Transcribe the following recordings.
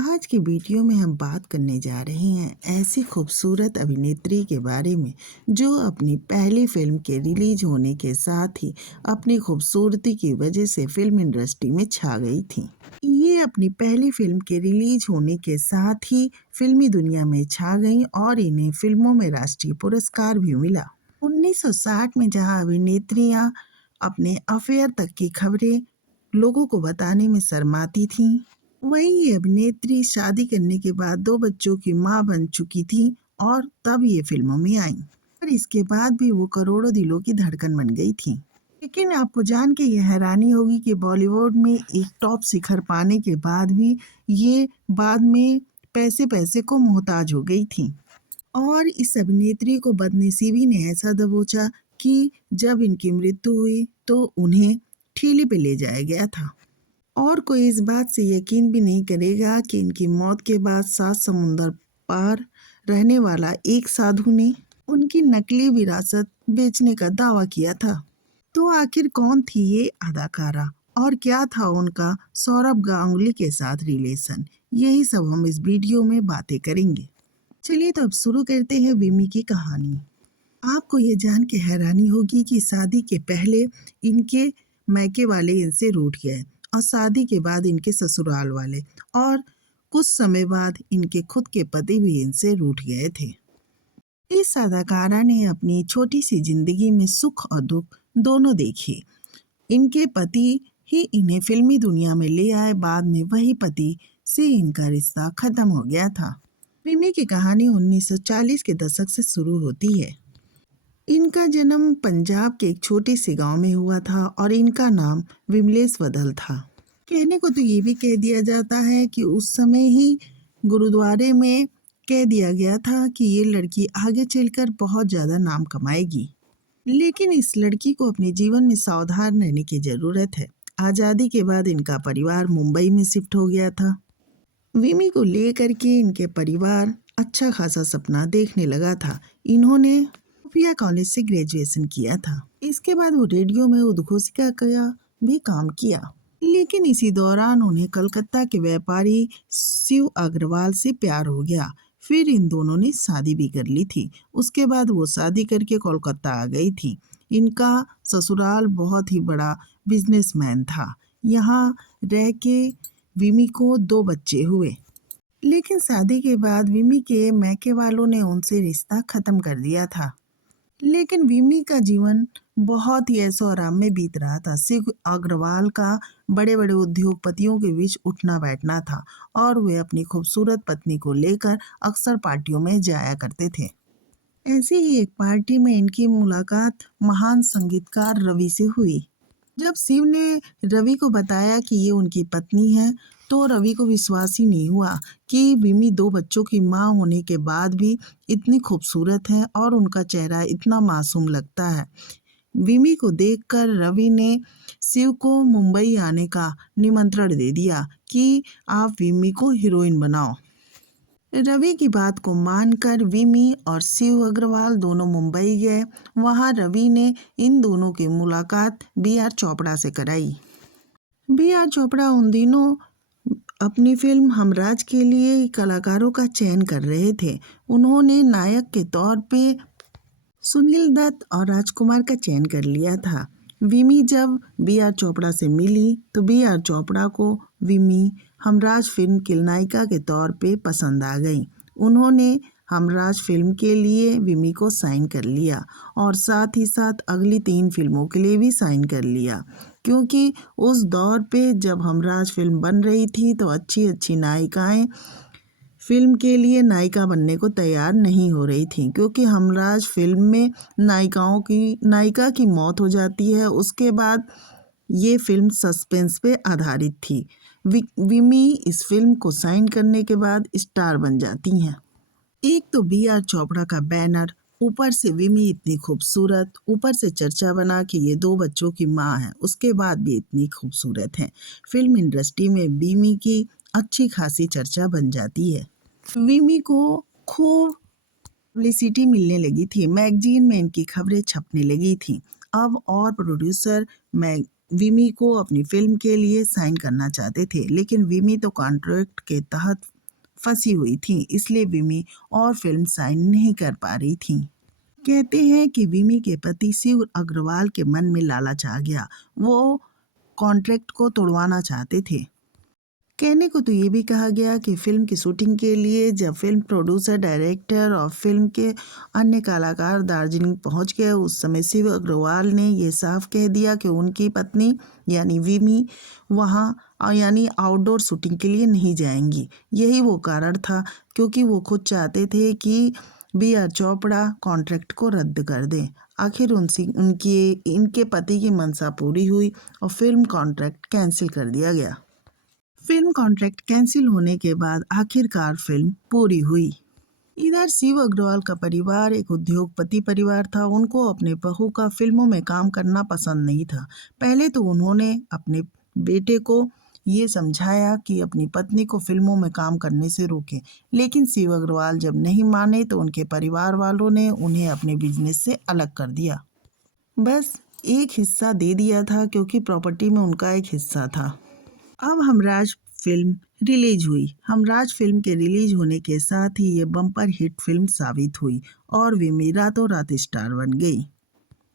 आज की वीडियो में हम बात करने जा रहे हैं ऐसी खूबसूरत अभिनेत्री के बारे में जो अपनी पहली फिल्म के रिलीज होने के साथ ही अपनी खूबसूरती की वजह से फिल्म इंडस्ट्री में छा गई थी। ये अपनी पहली फिल्म के रिलीज होने के साथ ही फिल्मी दुनिया में छा गई और इन्हें फिल्मों में राष्ट्रीय पुरस्कार भी मिला। 1960 में जहां अभिनेत्रियां अपने अफेयर तक की खबरें लोगों को बताने में शर्माती थीं, वहीं ये अभिनेत्री शादी करने के बाद 2 बच्चों की मां बन चुकी थी और तब ये फिल्मों में आई। पर इसके बाद भी वो करोड़ों दिलों की धड़कन बन गई थी। लेकिन आपको जान के ये हैरानी होगी कि बॉलीवुड में एक टॉप शिखर पाने के बाद भी ये बाद में पैसे पैसे को मोहताज हो गई थी। और इस अभिनेत्री को बदनसीबी ने ऐसा दबोचा कि जब इनकी मृत्यु हुई तो उन्हें ठेले पे ले जाया गया था। और कोई इस बात से यकीन भी नहीं करेगा कि इनकी मौत के बाद 7 समुंदर पार रहने वाला एक साधु ने उनकी नकली विरासत बेचने का दावा किया था। तो आखिर कौन थी ये अदाकारा और क्या था उनका सौरभ गांगुली के साथ रिलेशन, यही सब हम इस वीडियो में बातें करेंगे। चलिए तो अब शुरू करते हैं विमी की कहानी। आपको ये जान के हैरानी होगी कि शादी के पहले इनके मायके वाले इनसे रूठ गए और शादी के बाद इनके ससुराल वाले, और कुछ समय बाद इनके खुद के पति भी इनसे रूठ गए थे। इस अदाकारा ने अपनी छोटी सी जिंदगी में सुख और दुख दोनों देखे। इनके पति ही इन्हें फिल्मी दुनिया में ले आए, बाद में वही पति से इनका रिश्ता खत्म हो गया था। विमी की कहानी 1940 के दशक से शुरू होती है। इनका जन्म पंजाब के एक छोटे से गांव में हुआ था और इनका नाम विमलेश वदल था। कहने को तो ये भी कह दिया जाता है कि उस समय ही गुरुद्वारे में कह दिया गया था कि ये लड़की आगे चलकर बहुत ज़्यादा नाम कमाएगी। लेकिन इस लड़की को अपने जीवन में सावधान रहने की ज़रूरत है। आज़ादी के बाद इनका परिवार मुंबई में शिफ्ट हो गया था। विमी को लेकर के इनके परिवार अच्छा खासा सपना देखने लगा था। इन्होंने सोफिया कॉलेज से ग्रेजुएशन किया था। इसके बाद वो रेडियो में उद्घोषिका का भी काम किया। लेकिन इसी दौरान उन्हें कलकत्ता के व्यापारी शिव अग्रवाल से प्यार हो गया। फिर इन दोनों ने शादी भी कर ली थी। उसके बाद वो शादी करके कोलकाता आ गई थी। इनका ससुराल बहुत ही बड़ा बिजनेसमैन था। यहाँ रह के विमी को 2 बच्चे हुए। लेकिन शादी के बाद विमी के मैके वालों ने उनसे रिश्ता खत्म कर दिया था। लेकिन विमी का जीवन बहुत ही ऐशो आराम में बीत रहा था। शिव अग्रवाल का बड़े बड़े उद्योगपतियों के बीच उठना बैठना था और वे अपनी खूबसूरत पत्नी को लेकर अक्सर पार्टियों में जाया करते थे। ऐसे ही एक पार्टी में इनकी मुलाकात महान संगीतकार रवि से हुई। जब शिव ने रवि को बताया कि ये उनकी पत्नी है तो रवि को विश्वास ही नहीं हुआ कि विमी 2 बच्चों की मां होने के बाद भी इतनी खूबसूरत है और उनका चेहरा इतना मासूम लगता है। विमी को देखकर रवि ने शिव को मुंबई आने का निमंत्रण दे दिया कि आप विमी को हीरोइन बनाओ। रवि की बात को मानकर विमी और शिव अग्रवाल दोनों मुंबई गए। वहां रवि ने इन दोनों की मुलाकात बी.आर. चोपड़ा से कराई। बी.आर. चोपड़ा उन दिनों अपनी फिल्म हमराज के लिए कलाकारों का चयन कर रहे थे। उन्होंने नायक के तौर पे सुनील दत्त और राजकुमार का चयन कर लिया था। विमी जब बी.आर. चोपड़ा से मिली तो बी.आर. चोपड़ा को विमी हमराज फिल्म की नायिका के तौर पे पसंद आ गई। उन्होंने हमराज फिल्म के लिए विमी को साइन कर लिया और साथ ही साथ अगली 3 फिल्मों के लिए भी साइन कर लिया, क्योंकि उस दौर पे जब हमराज फिल्म बन रही थी तो अच्छी अच्छी नायिकाएं फिल्म के लिए नायिका बनने को तैयार नहीं हो रही थी, क्योंकि हमराज फिल्म में नायिका की मौत हो जाती है। उसके बाद ये फिल्म सस्पेंस पे आधारित थी। विमी इस फिल्म को साइन करने के बाद स्टार बन जाती हैं। एक तो बी.आर. चोपड़ा का बैनर, ऊपर से विमी इतनी खूबसूरत, ऊपर से चर्चा बना कि ये 2 बच्चों की माँ है, उसके बाद भी इतनी खूबसूरत है। फिल्म इंडस्ट्री में विमी की अच्छी खासी चर्चा बन जाती है। विमी को खूब पब्लिसिटी मिलने लगी थी। मैगजीन में इनकी खबरें छपने लगी थी। अब और प्रोड्यूसर विमी को अपनी फिल्म के लिए साइन करना चाहते थे, लेकिन विमी तो कॉन्ट्रैक्ट के तहत फंसी हुई थी, इसलिए विमी और फिल्म साइन नहीं कर पा रही थी। कहते हैं कि विमी के पति शिव अग्रवाल के मन में लालच आ गया, वो कॉन्ट्रैक्ट को तोड़वाना चाहते थे। कहने को तो ये भी कहा गया कि फिल्म की शूटिंग के लिए जब फिल्म प्रोड्यूसर, डायरेक्टर और फिल्म के अन्य कलाकार दार्जिलिंग पहुंच गए, उस समय शिव अग्रवाल ने ये साफ कह दिया कि उनकी पत्नी यानी विमी वहाँ यानी आउटडोर शूटिंग के लिए नहीं जाएंगी। यही वो कारण था, क्योंकि वो खुद चाहते थे कि बी.आर. चोपड़ा कॉन्ट्रैक्ट को रद्द कर दें। आखिर इनके पति की मंशा पूरी हुई और फिल्म कॉन्ट्रैक्ट कैंसिल कर दिया गया। फिल्म कॉन्ट्रैक्ट कैंसिल होने के बाद आखिरकार फिल्म पूरी हुई। इधर शिव अग्रवाल का परिवार एक उद्योगपति परिवार था। उनको अपने बहू का फिल्मों में काम करना पसंद नहीं था। पहले तो उन्होंने अपने बेटे को ये समझाया कि अपनी पत्नी को फिल्मों में काम करने से रोके, लेकिन शिव अग्रवाल जब नहीं माने तो उनके परिवार वालों ने उन्हें अपने बिजनेस से अलग कर दिया। बस एक हिस्सा दे दिया था, क्योंकि प्रॉपर्टी में उनका एक हिस्सा था। अब हमराज फिल्म रिलीज हुई। हमराज फिल्म के रिलीज होने के साथ ही ये बम्पर हिट फिल्म साबित हुई और विमी रातों रात स्टार बन गई।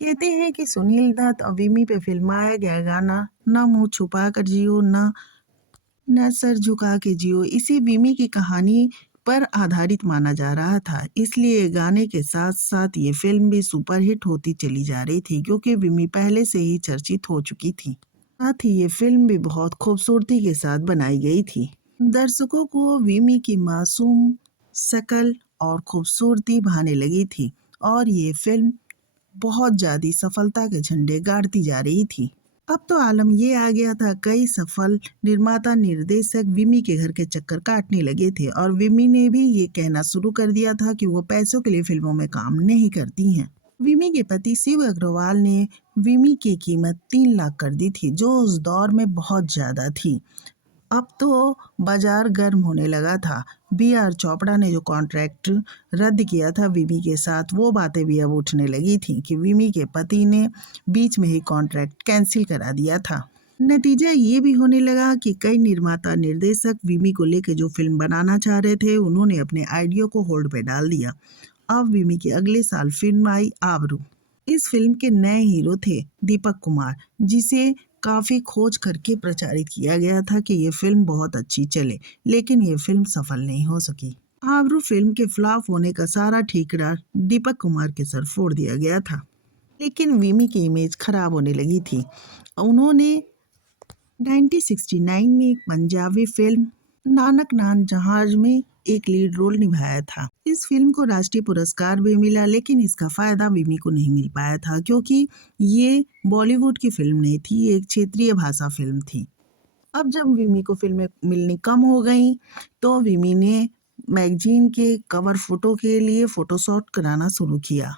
कहते हैं कि सुनील दत्त और विमी पे फिल्माया गया गाना न मुंह छुपा कर जियो न सर झुका के जियो इसी विमी की कहानी पर आधारित माना जा रहा था। इसलिए गाने के साथ साथ ये फिल्म भी सुपरहिट होती चली जा रही थी, क्योंकि विमी पहले से ही चर्चित हो चुकी थी। साथ ही ये फिल्म भी बहुत खूबसूरती के साथ बनाई गई थी। दर्शकों को विमी की मासूम शक्ल और खूबसूरती भाने लगी थी और ये फिल्म बहुत ज्यादा सफलता के झंडे गाड़ती जा रही थी। अब तो आलम ये आ गया था, कई सफल निर्माता निर्देशक विमी के घर के चक्कर काटने लगे थे और विमी ने भी ये कहना शुरू कर दिया था कि वो पैसों के लिए फिल्मों में काम नहीं करती हैं। विमी के पति शिव अग्रवाल ने विमी की कीमत 3 लाख कर दी थी, जो उस दौर में बहुत ज्यादा थी। अब तो बाजार गर्म होने लगा था। बी.आर. चोपड़ा ने जो कॉन्ट्रैक्ट रद्द किया था विमी के साथ, वो बातें भी अब उठने लगी थी कि विमी के पति ने बीच में ही कॉन्ट्रैक्ट कैंसिल करा दिया था। नतीजा ये भी होने लगा कि कई निर्माता निर्देशक विमी को लेकर जो फिल्म बनाना चाह रहे थे, उन्होंने अपने आइडिया को होल्ड पे डाल दिया। अब विमी की अगले साल फिल्म आई आबरू। इस फिल्म के नए हीरो थे दीपक कुमार, जिसे काफी खोज करके प्रचारित किया गया था कि ये फिल्म बहुत अच्छी चले, लेकिन ये फिल्म सफल नहीं हो सकी। आबरू फिल्म के फ्लॉप होने का सारा ठेकेदार दीपक कुमार के सर फोड़ दिया गया था, लेकिन विमी की इमेज खराब होने लगी थी। उन्होंने 1969 में एक पंजाबी फिल्म नानक नान जहाज में एक लीड रोल निभाया था। इस फिल्म को राष्ट्रीय पुरस्कार भी मिला, लेकिन इसका फायदा विमी को नहीं मिल पाया था, क्योंकि ये बॉलीवुड की फिल्म नहीं थी, एक क्षेत्रीय भाषा फिल्म थी। अब जब विमी को फिल्में मिलनी कम हो गई, तो विमी ने मैगजीन के कवर फोटो के लिए फोटोशॉट कराना शुरू किया।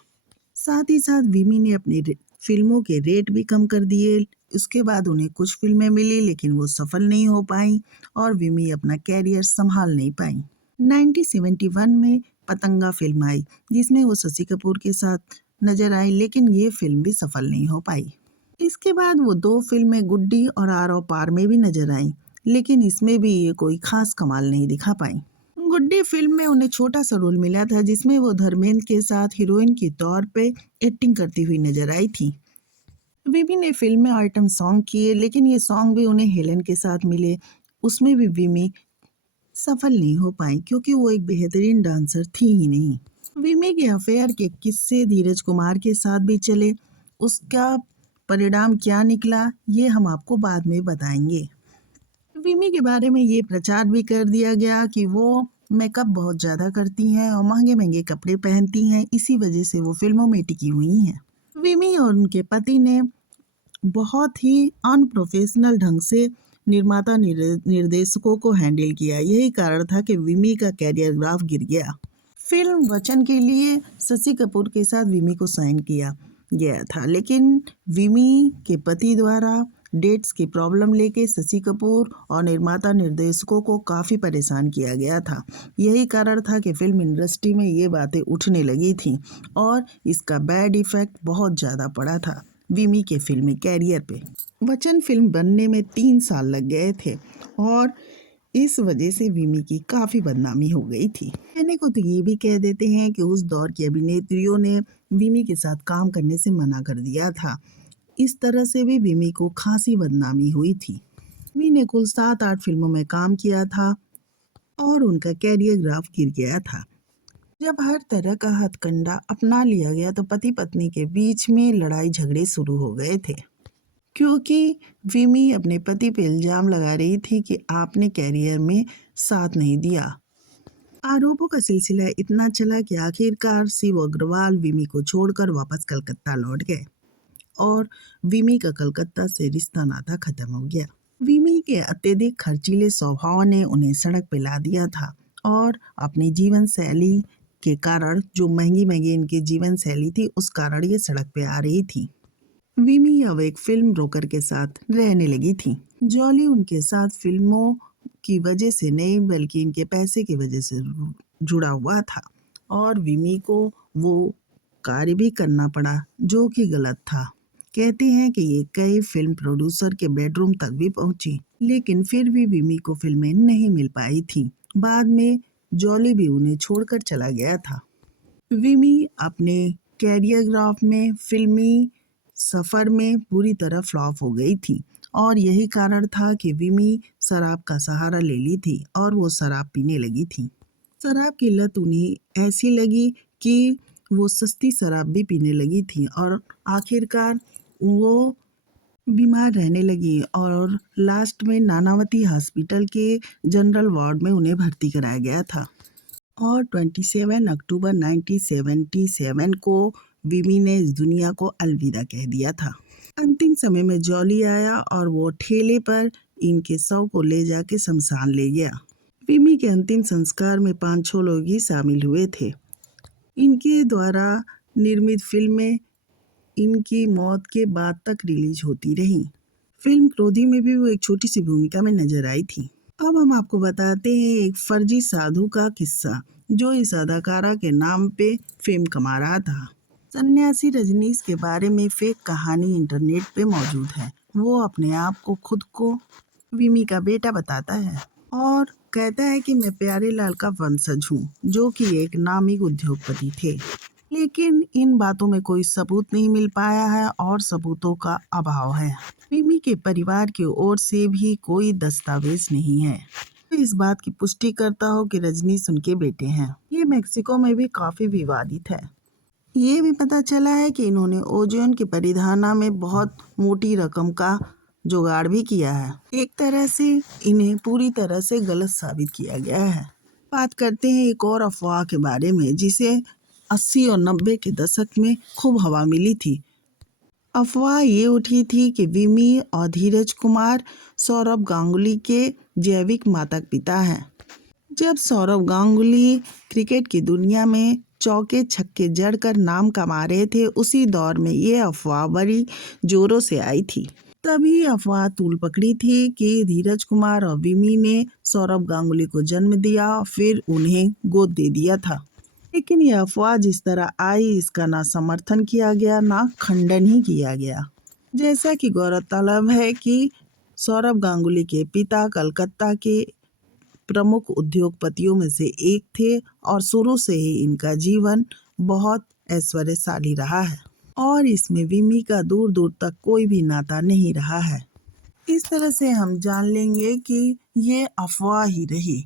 साथ ही साथ विमी ने अपनी फिल्मों के रेट भी कम कर दिए। उसके बाद उन्हें कुछ फिल्में मिली, लेकिन वो सफल नहीं हो पाई और विमी अपना कैरियर संभाल नहीं पाई। 1971 में पतंगा फिल्म आई, जिसमें वो शशि कपूर के साथ नजर आई, लेकिन ये फिल्म भी सफल नहीं हो पाई। इसके बाद वो 2 फिल्में गुड्डी और आर पार में भी नजर आई, लेकिन इसमें भी ये कोई खास कमाल नहीं दिखा पाई। गुड्डी फिल्म में उन्हें छोटा सा रोल मिला था, जिसमें वो धर्मेंद्र के साथ हीरोइन के तौर पे एक्टिंग करती हुई नजर आई थी। विमी ने फिल्म में आइटम सॉन्ग किए, लेकिन ये सॉन्ग भी उन्हें हेलन के साथ मिले। उसमें भी विमी सफल नहीं हो पाई, क्योंकि वो एक बेहतरीन डांसर थी ही नहीं। विमी के अफेयर के किस्से धीरज कुमार के साथ भी चले। उसका परिणाम क्या निकला, ये हम आपको बाद में बताएंगे। विमी के बारे में ये प्रचार भी कर दिया गया कि वो मेकअप बहुत ज़्यादा करती हैं और महंगे महंगे कपड़े पहनती हैं, इसी वजह से वो फिल्मों में टिकी हुई हैं। विमी और उनके पति ने बहुत ही अनप्रोफेशनल ढंग से निर्माता निर्देशकों को हैंडल किया। यही कारण था कि विमी का कैरियर ग्राफ गिर गया। फिल्म वचन के लिए शशि कपूर के साथ विमी को साइन किया गया था, लेकिन विमी के पति द्वारा डेट्स की प्रॉब्लम लेके शशि कपूर और निर्माता निर्देशकों को काफ़ी परेशान किया गया था। यही कारण था कि फिल्म इंडस्ट्री में ये बातें उठने लगी थी और इसका बैड इफेक्ट बहुत ज़्यादा पड़ा था। विमी के फिल्मी कैरियर पे। वचन फिल्म बनने में 3 साल लग गए थे और इस वजह से विमी की काफ़ी बदनामी हो गई थी। कहने को तो ये भी कह देते हैं कि उस दौर की अभिनेत्रियों ने विमी के साथ काम करने से मना कर दिया था। इस तरह से भी विमी को खासी बदनामी हुई थी। विमी ने कुल 7-8 फिल्मों में काम किया था और उनका कैरियर ग्राफ गिर गया था। जब हर तरह का हथकंडा अपना लिया गया तो पति पत्नी के बीच में लड़ाई झगड़े शुरू हो गए थे, क्योंकि विमी अपने पति पे इल्ज़ाम लगा रही थी कि आपने कैरियर में साथ नहीं दिया। आरोपों का सिलसिला इतना चला कि आखिरकार शिव अग्रवाल विमी को छोड़कर वापस कलकत्ता लौट गए और विमी का कलकत्ता से रिश्ता नाता खत्म हो गया। विमी के अत्यधिक खर्चीले स्वभाव ने उन्हें सड़क पर ला दिया था और अपनी जीवन शैली के कारण, जो महंगी इनकी जीवन शैली थी, उस कारण ये सड़क पे आ रही थी। विमी अब एक फिल्म ब्रोकर के साथ रहने लगी थी। जॉली उनके साथ फिल्मों की वजह से नहीं बल्कि इनके पैसे की वजह से जुड़ा हुआ था और विमी को वो कार्य भी करना पड़ा जो कि गलत था। कहते हैं कि ये कई फिल्म प्रोड्यूसर के बेडरूम तक भी पहुंची, लेकिन फिर भी विमी को फिल्में नहीं मिल पाई थी। बाद में जॉली भी उन्हें छोड़कर चला गया था। विमी अपने कैरियर ग्राफ में, फिल्मी सफ़र में पूरी तरह फ्लॉप हो गई थी और यही कारण था कि विमी शराब का सहारा ले ली थी और वो शराब पीने लगी थी। शराब की लत उन्हें ऐसी लगी कि वो सस्ती शराब भी पीने लगी थी और आखिरकार वो बीमार रहने लगी और लास्ट में नानावती हॉस्पिटल के जनरल वार्ड में उन्हें भर्ती कराया गया था। और 27 अक्टूबर 1977 को विमी ने इस दुनिया को अलविदा कह दिया था। अंतिम समय में जॉली आया और वो ठेले पर इनके शव को ले जाके शमशान ले गया। विमी के अंतिम संस्कार में 5-6 लोग ही शामिल हुए थे। इनके द्वारा निर्मित फिल्में इनकी मौत के बाद तक रिलीज होती रहीं। फिल्म क्रोधी में भी वो एक छोटी सी भूमिका में नजर आई थी। अब हम आपको बताते हैं एक फर्जी साधु का किस्सा जो इस अदाकारा के नाम पे फेम कमा रहा था। सन्यासी रजनीश के बारे में फेक कहानी इंटरनेट पे मौजूद है। वो अपने आप को खुद को विमी का बेटा बताता है और कहता है कि मैं प्यारे लाल का वंशज हूँ, जो कि एक नामी उद्योगपति थे। लेकिन इन बातों में कोई सबूत नहीं मिल पाया है और सबूतों का अभाव है। विमी के परिवार की ओर से भी कोई दस्तावेज नहीं है तो इस बात की पुष्टि करता हो कि रजनीश उनके बेटे हैं। ये मेक्सिको में भी काफी विवादित है। ये भी पता चला है कि इन्होंने ओजोन के परिधाना में बहुत मोटी रकम का जुगाड़ भी किया है। एक तरह से इन्हें पूरी तरह से गलत साबित किया गया है। बात करते हैं एक और अफवाह के बारे में जिसे 80 और 90 के दशक में खूब हवा मिली थी। अफवाह ये उठी थी कि विमी और धीरज कुमार सौरभ गांगुली के जैविक माता पिता हैं। जब सौरभ गांगुली क्रिकेट की दुनिया में चौके छक्के जड़कर नाम कमा रहे थे, उसी दौर में ये अफवाह बड़ी जोरों से आई थी। तभी अफवाह तूल पकड़ी थी कि धीरज कुमार और विमी ने सौरभ गांगुली को जन्म दिया, फिर उन्हें गोद दे दिया था। लेकिन यह अफवाह जिस तरह आई, इसका ना समर्थन किया गया ना खंडन ही किया गया। जैसा कि गौरतलब है कि सौरभ गांगुली के पिता कलकत्ता के प्रमुख उद्योगपतियों में से एक थे और शुरू से ही इनका जीवन बहुत ऐश्वर्यशाली रहा है और इसमें विमी का दूर दूर तक कोई भी नाता नहीं रहा है। इस तरह से हम जान लेंगे कि ये अफवाह ही रही।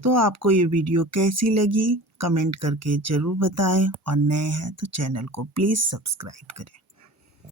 तो आपको ये वीडियो कैसी लगी कमेंट करके ज़रूर बताएं और नए हैं तो चैनल को प्लीज़ सब्सक्राइब करें।